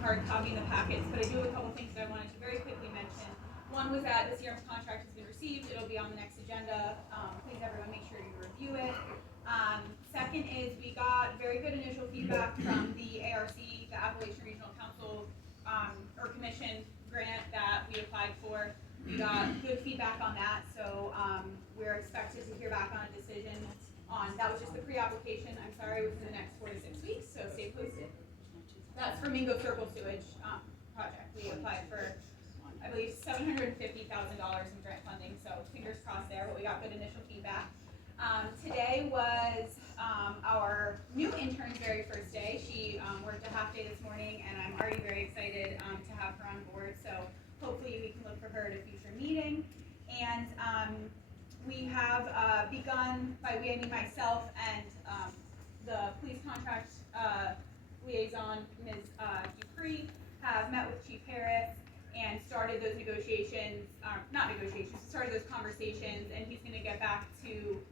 hard copying the packets, but I do have a couple things that I wanted to very quickly mention. One was that the SEREMS contract has been received. It'll be on the next agenda. Please, everyone, make sure you review it. Second is we got very good initial feedback from the ARC, the Appalachian Regional Council or Commission grant that we applied for. We got good feedback on that, so we're expected to hear back on a decision on, that was just the pre-application, I'm sorry, within the next 4 to 6 weeks, so stay posted. That's for Mingo Sewage project. We applied for, I believe, $750,000 in grant funding, so fingers crossed there, but we got good initial feedback. Today was our new intern's very first day. She worked a half day this morning, and I'm already very excited to have her on board, so hopefully we can look for her at a future meeting. And we have begun, by we I mean myself and the police contract liaison, Ms. Dupree, have met with Chief Harris and started those negotiations, not negotiations, started those conversations, and he's going to get back to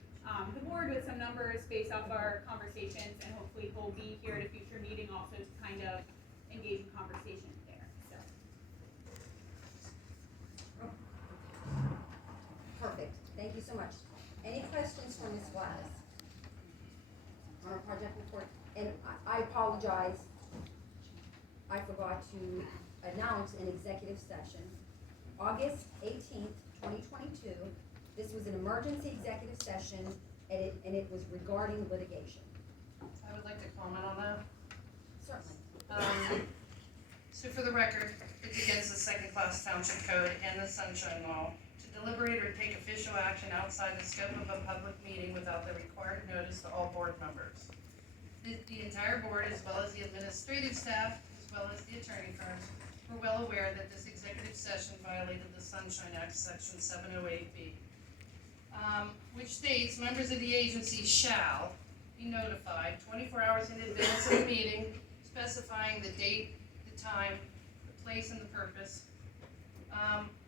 the board with some numbers based off our conversations, and hopefully he'll be here at a future meeting also to kind of engage in conversation there. So. Perfect. Thank you so much. Any questions for Ms. Gladys on our project report? And I apologize, I forgot to announce an executive session. August 18th, 2022. This was an emergency executive session, and it was regarding litigation. I would like to comment on that. Certainly. So for the record, it's against the second-class township code and the sunshine law to deliberate or take official action outside the scope of a public meeting without the required notice to all board members. The entire board, as well as the administrative staff, as well as the attorney firms, were well aware that this executive session violated the Sunshine Act, section 708B, which states members of the agency shall be notified 24 hours in advance of the meeting, specifying the date, the time, the place, and the purpose.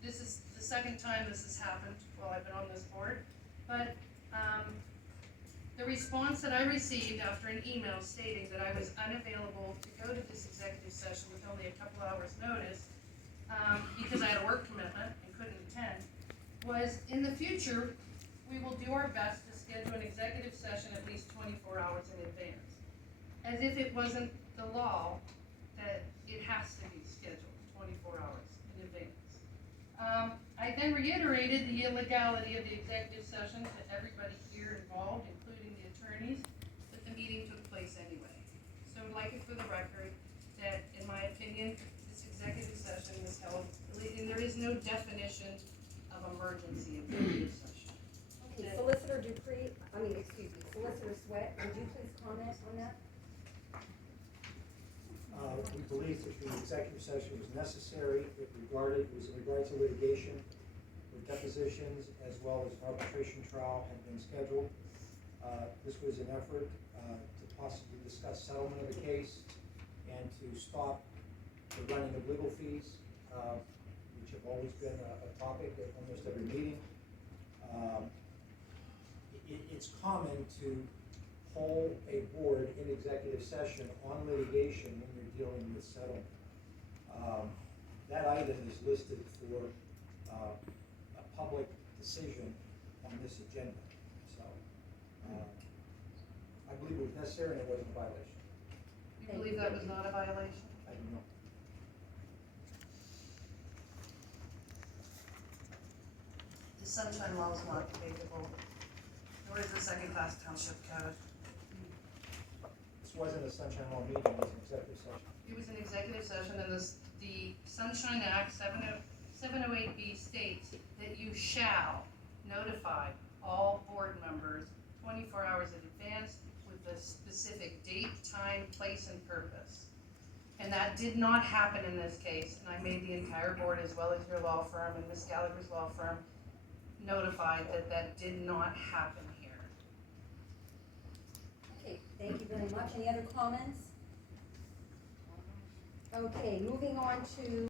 This is the second time this has happened while I've been on this board, but the response that I received after an email stating that I was unavailable to go to this executive session with only a couple hours notice because I had a work commitment and couldn't attend, was in the future we will do our best to schedule an executive session at least 24 hours in advance. As if it wasn't the law that it has to be scheduled 24 hours in advance. I then reiterated the illegality of the executive session to everybody here involved, including the attorneys, but the meeting took place anyway. So I'd like it for the record that, in my opinion, this executive session was held, and there is no definition of emergency executive session. Okay, Solicitor Dupree, Solicitor Sweat, would you please comment on that? We believe that the executive session was necessary. It was in regards to litigation, where depositions as well as arbitration trial had been scheduled. This was an effort to possibly discuss settlement of the case and to stop the running of legal fees, which have always been a topic at almost every meeting. It's common to hold a board in executive session on litigation when you're dealing with settlement. That item is listed for a public decision on this agenda. So I believe it was necessary and it wasn't a violation. You believe that was not a violation? I do not. The sunshine law is not debatable, nor is the second-class township code. This wasn't a sunshine law meeting, it was an executive session. It was an executive session, and the Sunshine Act 708B states that you shall notify all board members 24 hours in advance with a specific date, time, place, and purpose. And that did not happen in this case, and I made the entire board, as well as your law firm and Ms. Gallagher's law firm, notified that that did not happen here. Okay, thank you very much. Any other comments? Okay, moving on to